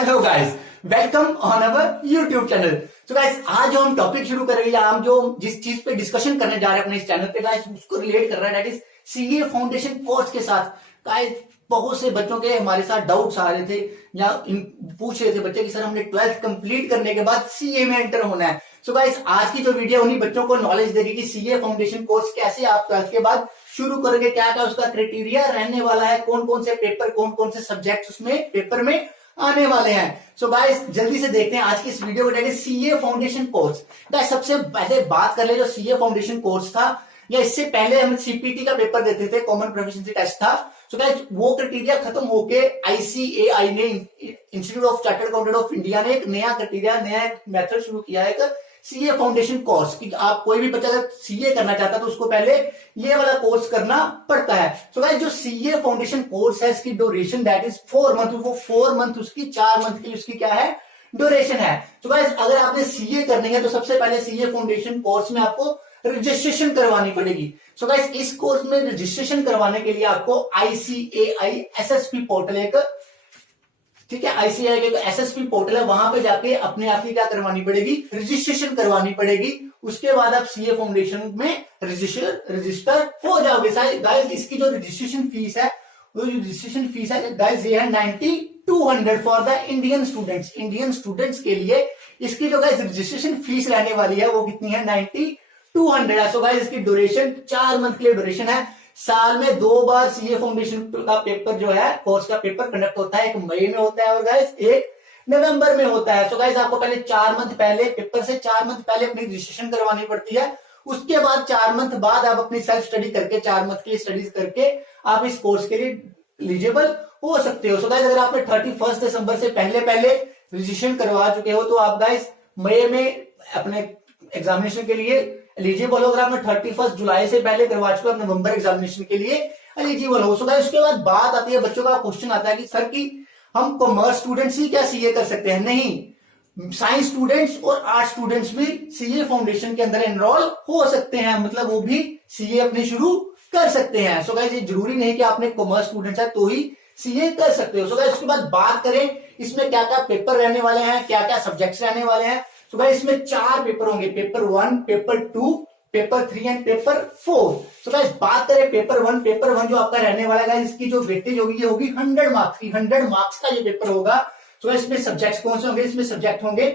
Hello guys, welcome on our YouTube channel. तो guys आज जो हम टॉपिक शुरू करेंगे या हम जो जिस चीज पे डिस्कशन करने जा रहे हैं अपने इस चैनल पे गाइस उसको रिलेट कर रहा है, that is CA foundation course के साथ। गाइस बहुत से बच्चों के हमारे साथ डाउट्स आ रहे थे या पूछ रहे थे बच्चे कि सर हमने 12th कंप्लीट करने के बाद सीए में एंटर होना है। सो गाइस आज की जो वीडियो उन्हीं बच्चों को नॉलेज देगी कि सीए फाउंडेशन कोर्स कैसे आप 12th के बाद शुरू करेंगे, क्या क्या उसका क्राइटेरिया रहने वाला है, कौन कौन से पेपर कौन कौन से सब्जेक्ट उसमें पेपर में आने वाले हैं। सो गाइस जल्दी से देखते हैं आज की इस वीडियो को, सीए फाउंडेशन कोर्स। गाइस सबसे पहले बात कर ले जो सीए फाउंडेशन कोर्स था या इससे पहले हम सीपीटी का पेपर देते थे, कॉमन प्रोफिशिएंसी टेस्ट था। सो गाइस वो क्राइटेरिया खत्म होके आईसीएआई ने, institute of chartered accountant of India ने एक नया क्राइटेरिया, नया मेथड शुरू किया है, एक सीए फाउंडेशन कोर्स कि आप कोई भी बच्चा अगर सीए करना चाहता है तो उसको पहले ये वाला कोर्स करना पड़ता है। सो गाइस जो सीए फाउंडेशन कोर्स है इसकी ड्यूरेशन दैट इज 4 मंथ, वो 4 मंथ उसकी 4 मंथ की उसकी क्या है ड्यूरेशन है। सो गाइस अगर आपने सीए करनी है तो सबसे पहले सीए फाउंडेशन कोर्स में आपको रजिस्ट्रेशन करवानी पड़ेगी। सो गाइस इस कोर्स में रजिस्ट्रेशन करवाने के लिए आपको आईसीएआई एसएसपी पोर्टल एक, ठीक है, आईसीआई का एसएसपी पोर्टल है, वहां पे जाके अपने आप की क्या करवानी पड़ेगी, रजिस्ट्रेशन करवानी पड़ेगी। उसके बाद आप सीए फाउंडेशन में रजिस्टर हो जाओगे। गाइस इसकी जो रजिस्ट्रेशन फीस है, वो रजिस्ट्रेशन फीस है गाइस ये है 9200 for the Indian students. Indian students के लिए इसकी जो गाइस रजिस्ट्रेशन फीस रहने वाली है वो कितनी है, 9200 है। सो गाइस इसकी ड्यूरेशन 4 मंथ के लिए ड्यूरेशन है। साल में 2 बार सीए फाउंडेशन का पेपर जो है, कोर्स का पेपर कंडक्ट होता है, एक मई में होता है और गाइस एक नवंबर में होता है। तो गाइस आपको पहले 4 मंथ पहले, पेपर से 4 मंथ पहले अपनी रजिस्ट्रेशन करवानी पड़ती है। उसके बाद 4 मंथ बाद आप अपनी सेल्फ स्टडी करके, 4 मंथ की स्टडीज करके आप इस कोर्स के लिए एलिजिबल हो सकते हो। सो गाइस अगर आपने 31 दिसंबर से पहले रजिस्ट्रेशन करवा चुके हो तो आप गाइस मई में अपने एग्जामिनेशन के लिए एलिजिबल हो। अगर आपने 31 जुलाई से पहले करवा चुके हो अपने नवंबर एग्जामिनेशन के लिए एलिजिबल हो। सो गाइस उसके बाद बात आती है, बच्चों का क्वेश्चन आता है कि सर की हम कॉमर्स स्टूडेंट्स ही क्या सीए कर सकते हैं? नहीं, साइंस स्टूडेंट्स और आर्ट स्टूडेंट्स भी सीए फाउंडेशन के अंदर एनरोल हो सकते हैं, मतलब वो भी सीए अपने शुरू कर सकते हैं। सो गाइस ये जरूरी नहीं कि आपने कॉमर्स स्टूडेंट्स है तो ही सीए कर सकते हो। सो गाइस उसके बाद बात करें इसमें क्या क्या पेपर रहने वाले हैं, क्या क्या सब्जेक्ट्स रहने वाले हैं। तो गाइस इसमें 4 पेपर होंगे, paper 1, paper 2, paper 3 and paper 4। तो गाइस बात करें पेपर 1, पेपर 1 जो आपका रहने वाला है इसकी जो वेटेज होगी ये होगी 100 मार्क्स की, 100 मार्क्स का ये पेपर होगा। तो इसमें सब्जेक्ट्स कौन से होंगे, इसमें सब्जेक्ट होंगे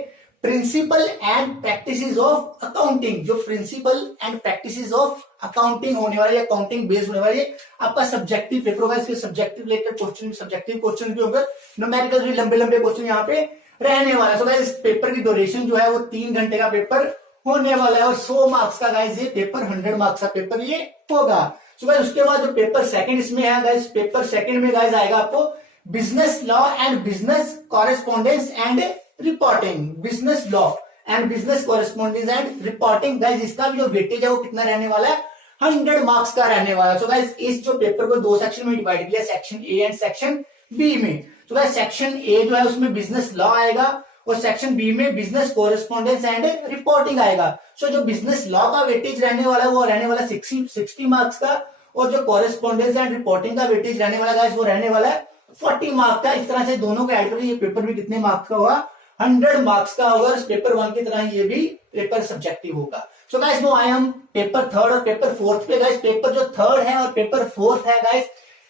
principle and practices of accounting. जो principle and practices of accounting होने वाला है, अकाउंटिंग बेस्ड होने वाला है, आपका सब्जेक्टिव पेपर होगा। इसके subjective related question, subjective question भी होंगे, न्यूमेरिकल भी लंबे लंबे क्वेश्चन यहाँ पे रहने वाला है। तो गाइस इस पेपर की ड्यूरेशन जो है वो 3 घंटे का पेपर होने वाला है और 100 मार्क्स का गाइस ये पेपर, 100 मार्क्स का पेपर ये होगा। तो गाइस उसके बाद जो पेपर सेकंड इसमें है गाइस, पेपर सेकंड में गाइस आएगा आपको business law and business correspondence and reporting. Business law and business correspondence and reporting, guys इसका भी जो वेटेज है वो कितना रहने वाला है, 100 मार्क्स का रहने वाला है। तो गाइस इस जो पेपर को 2 सेक्शन में डिवाइड किया, section A and section B में। तो गाइस सेक्शन ए जो है उसमें बिजनेस लॉ आएगा और सेक्शन बी में बिजनेस कॉरेस्पॉन्डेंस एंड रिपोर्टिंग आएगा। सो जो बिजनेस लॉ का वेटेज रहने वाला है वो रहने वाला 60 मार्क्स का और जो कॉरेस्पॉन्डेंस एंड रिपोर्टिंग का वेटेज रहने वाला है वो रहने वाला है 40 मार्क्स का। इस तरह से दोनों को ऐड करके ये पेपर भी कितने मार्क्स का होगा, 100 मार्क्स का होगा। पेपर 1 की तरह ये भी पेपर सब्जेक्टिव होगा। So guys no I am paper 3 और पेपर 4 पे। गाइस पेपर जो 3 है और पेपर 4 है गाइस,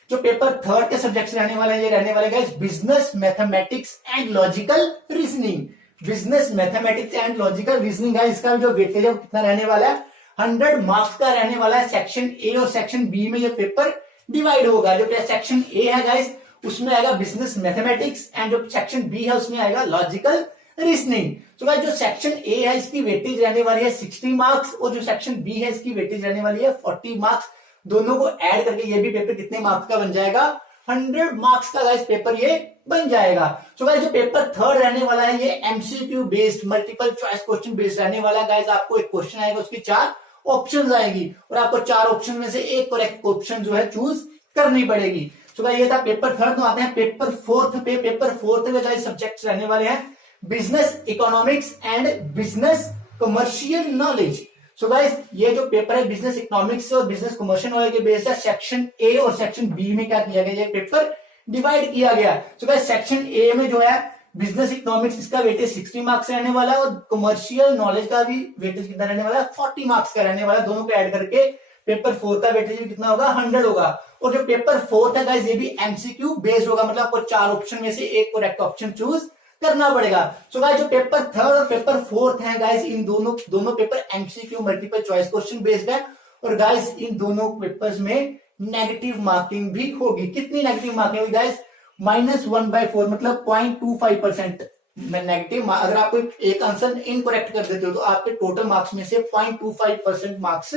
जो पेपर 3 के सब्जेक्ट्स रहने वाले ये रहने वाले guys business mathematics and logical reasoning. Business mathematics and logical reasoning guys इसका जो वेटेज है वो कितना रहने वाला है, 100 मार्क्स का रहने वाला है। सेक्शन ए और सेक्शन बी में ये पेपर डिवाइड होगा। जो सेक्शन ए है गाइस उसमें आएगा बिजनेस मैथमेटिक्स एंड जो सेक्शन बी है उसमें आएगा लॉजिकल रीजनिंग। तो गाइस जो सेक्शन ए है इसकी वेटेज रहने वाली है 60 मार्क्स और जो सेक्शन बी है इसकी वेटेज रहने वाली है 40 मार्क्स। दोनों को ऐड करके ये भी पेपर कितने मार्क्स का बन जाएगा, 100 मार्क्स का गाइस पेपर ये बन जाएगा। सो गाइस जो पेपर 3 रहने वाला है ये MCQ based, multiple choice question based रहने वाला है। गाइस आपको एक क्वेश्चन आएगा, उसकी 4 ऑप्शंस आएंगी और आपको 4 ऑप्शन में से एक करेक्ट ऑप्शन जो है चूज करनी पड़ेगी। सो गाइस ये था पेपर 3। तो आते हैं पेपर 4 पे। पेपर 4 में गाइस सब्जेक्ट्स रहने वाले हैं business economics and business commercial knowledge. So guys ये जो पेपर है बिजनेस इकोनॉमिक्स और बिजनेस कमर्शियल नॉलेज के बेस्ड है। सेक्शन ए और सेक्शन बी में क्या किया गया, ये पेपर डिवाइड किया गया। सो गाइस सेक्शन ए में जो है बिजनेस इकोनॉमिक्स इसका वेटेज 60 मार्क्स रहने वाला है, और कमर्शियल नॉलेज का भी वेटेज कितना रहने वाला है, 40 मार्क्स का रहने वाला है। दोनों को ऐड करके पेपर 4 का वेटेज भी कितना होगा, 100 होगा। और जो पेपर 4 है गाइस, ये भी एमसीक्यू बेस्ड होगा, मतलब आपको 4 ऑप्शन में से एक करेक्ट ऑप्शन चूज करना पड़ेगा। सो गाइस जो पेपर 3 और पेपर 4 है गाइस, इन दोनों paper MCQ multiple choice question based है, और गाइस इन दोनों पेपर्स में नेगेटिव मार्किंग भी होगी। कितनी नेगेटिव मार्किंग होगी गाइस, -1/4 मतलब 0.25% नेगेटिव। अगर आप एक आंसर इनकरेक्ट कर देते हो तो आपके टोटल मार्क्स में से 0.25% मार्क्स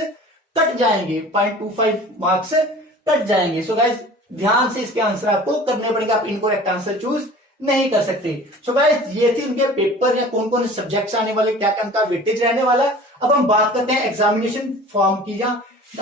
कट जाएंगे, 0.25 मार्क्स कट जाएंगे। सो गाइस ध्यान से इसके आंसर आपको करने पड़ेगा, आप इनकरेक्ट आंसर चूज नहीं कर सकते। सो गाइस ये थी उनके पेपर या कौन कौन से सब्जेक्ट्स आने वाले, क्या क्या उनका वेटेज रहने वाला। अब हम बात करते हैं एग्जामिनेशन फॉर्म की। या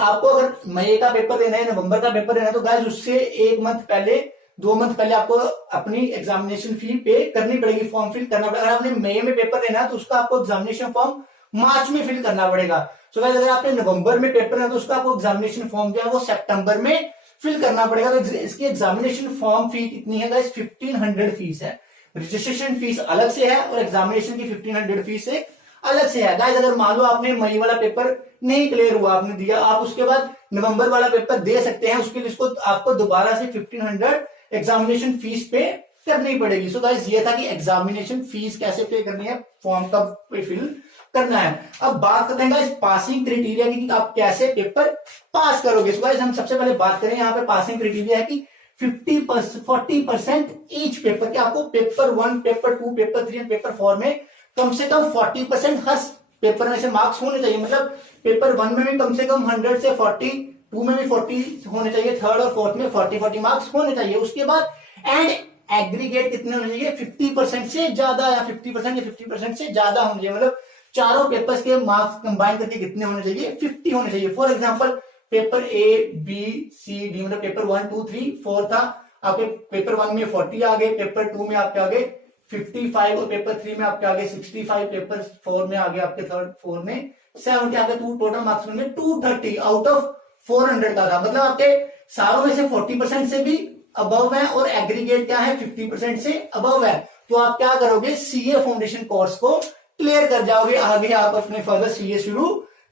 आपको अगर मई का पेपर देना है, नवंबर का पेपर देना है, तो गाइस उससे 1 मंथ पहले 2 मंथ पहले आपको अपनी एग्जामिनेशन फी पे करनी पड़ेगी, फॉर्म फिल करना पड़ेगा। अगर आपने मई में पेपर देना है तो उसका आपको एग्जामिनेशन फॉर्म मार्च में फिल करना पड़ेगा। सो गाइस अगर आपने नवंबर में पेपर है तो उसका आपको एग्जामिनेशन फॉर्म जो है वो सितंबर में फिल करना पड़ेगा। तो इसकी एग्जामिनेशन फॉर्म फी कितनी है गाइस, 1500 फीस है। रजिस्ट्रेशन फीस अलग से है और एग्जामिनेशन की 1500 फीस एक अलग से है। गाइस अगर मान लो आपने मई वाला पेपर नहीं क्लियर हुआ, आपने दिया, आप उसके बाद नवंबर वाला पेपर दे सकते हैं। उसके लिए इसको आपको दोबारा से 1500 एग्जामिनेशन फीस पे करनी पड़ेगी। सो गाइस ये था कि एग्जामिनेशन फीस कैसे पे करनी है, फॉर्म कब फिल करना है। अब बात करते हैं गाइस पासिंग क्राइटेरिया की, आप कैसे पेपर पास करोगे। सो गाइस हम सबसे पहले बात करें, यहाँ पे पासिंग क्राइटेरिया है कि 40% ईच पेपर के आपको पेपर 1, पेपर 2, पेपर 3 और पेपर 4 में कम से कम 40% हर पेपर में से मार्क्स होने चाहिए। मतलब पेपर 1 में भी कम से कम 100 से 40, 2 में भी 40 होने चाहिए, 3rd और 4th में 40 मार्क्स होने चाहिए। उसके बाद एंड एग्रीगेट कितने होने चाहिए, 50% से ज्यादा, या 50% या 50% से ज्यादा होने चाहिए। मतलब चारों पेपर्स के मार्क्स कंबाइन करके कितने होने चाहिए, 50 होने चाहिए। For example paper A B C D, मतलब पेपर 1 2 3 4 था, आपके पेपर 1 में 40 आ गए, पेपर 2 में आपके आ गए 55, और पेपर 3 में आपके आ गए 65, पेपर 4 में आ गए आपके 4 में 70 आ गए। टोटल मार्क्स में 230 आउट ऑफ 400 का था। मतलब आपके सारों में से 40% से भी अबव है, और एग्रीगेट क्या है, 50% से अबव है। तो आप क्या करोगे, सीए फाउंडेशन कोर्स को क्लियर कर जाओगे, आगे आप अपने फर्दर सीए शुरू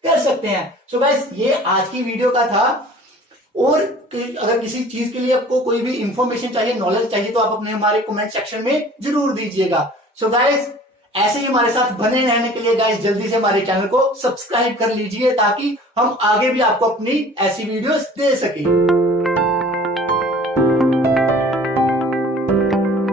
कर सकते हैं। सो गाइस ये आज की वीडियो का था। और अगर किसी चीज के लिए आपको कोई भी इंफॉर्मेशन चाहिए, नॉलेज चाहिए, तो आप अपने हमारे कमेंट सेक्शन में जरूर दीजिएगा। सो गाइस ऐसे ही हमारे साथ बने रहने के लिए गाइस जल्दी से हमारे चैनल को सब्सक्राइब कर लीजिए, ताकि हम आगे भी आपको अपनी ऐसी वीडियोस दे सकें।